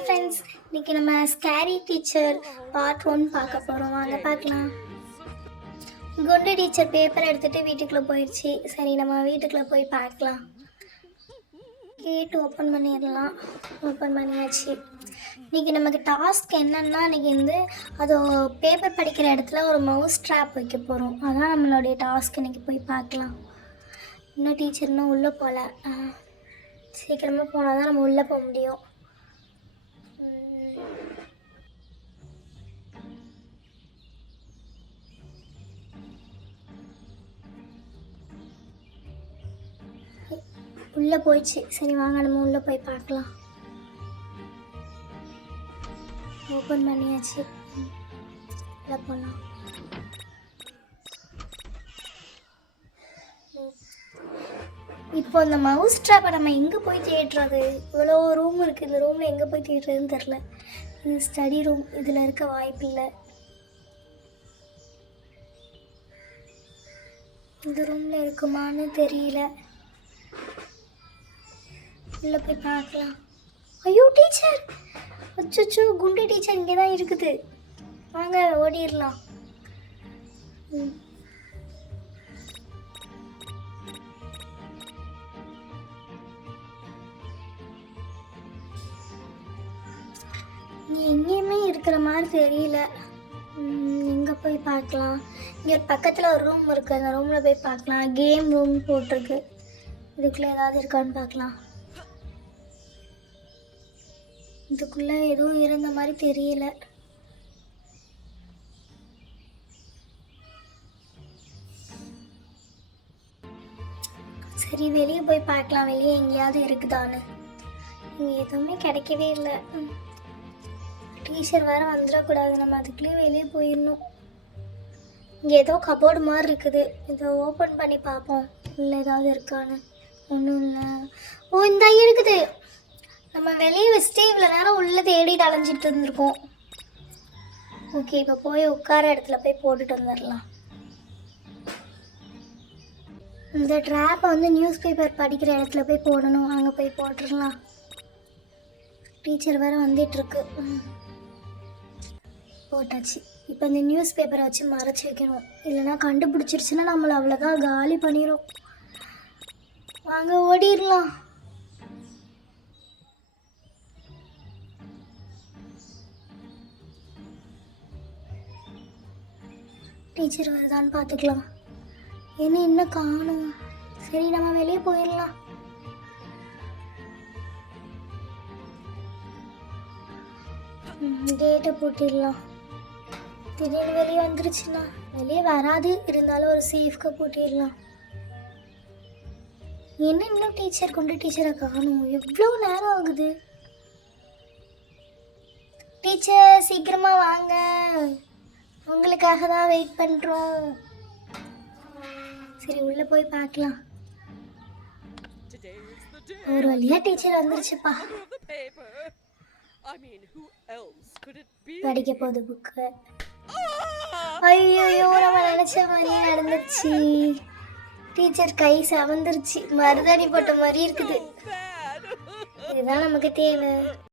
Hi friends, இன்னைக்கு நம்ம scary teacher part 1 பார்க்க போகிறோம். வாங்க பார்க்கலாம். குண்டு டீச்சர் பேப்பர் எடுத்துகிட்டு வீட்டுக்குள்ளே போயிடுச்சு. சரி, நம்ம வீட்டுக்குள்ளே போய் பார்க்கலாம். கேட்டு ஓப்பன் பண்ணிடலாம். ஓப்பன் பண்ணியாச்சு. இன்றைக்கி நமக்கு டாஸ்க் என்னென்னா, இன்றைக்கி அது பேப்பர் படிக்கிற இடத்துல ஒரு மவுஸ் ட்ராப் வைக்க போகிறோம். அதான் நம்மளுடைய டாஸ்க். இன்றைக்கி போய் பார்க்கலாம். இன்னும் டீச்சர் இன்னும் உள்ளே போகல. சீக்கிரமாக போனால் தான் நம்ம உள்ளே போக முடியும். உள்ளே போயிடுச்சு. சரி வாங்க, நம்ம உள்ளே போய் பார்க்கலாம். ஓப்பன் பண்ணியாச்சு. உள்ளே போகலாம். இப்போ இந்த மவுஸ் ட்ராப்பை நம்ம எங்கே போய் தேடுறது? இவ்வளோ ரூம் இருக்குது. இந்த ரூமில் எங்கே போய் தேடுறதுன்னு தெரில. இது ஸ்டடி ரூம். இதில் இருக்க வாய்ப்பு இல்லை. இந்த ரூமில் இருக்குமான்னு தெரியல. உள்ளே போய் பார்க்கலாம். ஐயோ டீச்சர்! அச்சோ, குண்டு டீச்சர் இங்கே தான் இருக்குது. வாங்க ஓடிடலாம். இங்கே எங்கேயுமே இருக்கிற மாதிரி தெரியல. எங்கே போய் பார்க்கலாம்? இங்கே பக்கத்தில் ஒரு ரூம் இருக்குது. அந்த ரூமில் போய் பார்க்கலாம். கேம் ரூம் போட்டிருக்கு. இதுக்குள்ளே ஏதாவது இருக்கான்னு பார்க்கலாம். இதுக்குள்ளே எதுவும் இருந்த மாதிரி தெரியல. சரி, வெளியே போய் பார்க்கலாம். வெளியே எங்கேயாவது இருக்குதான்னு. இங்கே எதுவுமே கிடைக்கவே இல்லை. டீச்சர் வேறு வந்துடக்கூடாது. நம்ம அதுக்குள்ளேயே வெளியே போயிடணும். இங்கே ஏதோ கபோர்டு மாதிரி இருக்குது. இதை ஓப்பன் பண்ணி பார்ப்போம். இல்லை ஏதாவது இருக்கான்னு. ஒன்றும் இல்லை. ஓ, இந்த இருக்குது. நம்ம வெளியே வச்சுட்டு இவ்வளோ நேரம் உள்ளே தேடிட்டு அலைஞ்சிட்டு இருந்திருக்கோம். ஓகே, இப்போ போய் உட்கார இடத்துல போய் போட்டுட்டு வந்துடலாம். இந்த ட்ராப்பை நியூஸ் பேப்பர் படிக்கிற இடத்துல போய் போடணும். அங்கே போய் போட்டுடலாம். டீச்சர் வேறு வந்துட்டுருக்கு. போட்டாச்சு. இப்போ இந்த நியூஸ் பேப்பரை வச்சு மறைச்சி வைக்கணும். இல்லைன்னா கண்டுபிடிச்சிருச்சுன்னா நம்மளை அவ்வளோதான் காலி பண்ணிடும். வாங்க ஓடிடலாம். டீச்சர் வருதான்னு பார்த்துக்கலாம். என்ன இன்னும் காணும். சரி, நம்ம வெளியே போயிடலாம். கேட்டை போட்டிடலாம். திடீர்னு வெளியே வந்துருச்சுன்னா வெளியே வராது. இருந்தாலும் ஒரு சேஃப்காக போட்டிடலாம். என்ன இன்னும் டீச்சர் கொண்டு டீச்சரை காணும். எவ்வளோ நேரம் ஆகுது? டீச்சர் சீக்கிரமாக வாங்க, உங்களுக்காக தான் வெயிட் பண்ணுறோம். சரி, உள்ளே போய் பார்க்கலாம். ஒரு வழியாக டீச்சர் வந்துருச்சுப்பா. படிக்க போகுது புக்கு. ஐயோ, நம்ம நினைச்ச மாதிரியே நடந்துருச்சு. டீச்சர் கை சவந்துருச்சு. மருதாணி போட்ட மாதிரி இருக்குது. இதுதான் நமக்கு தேவை.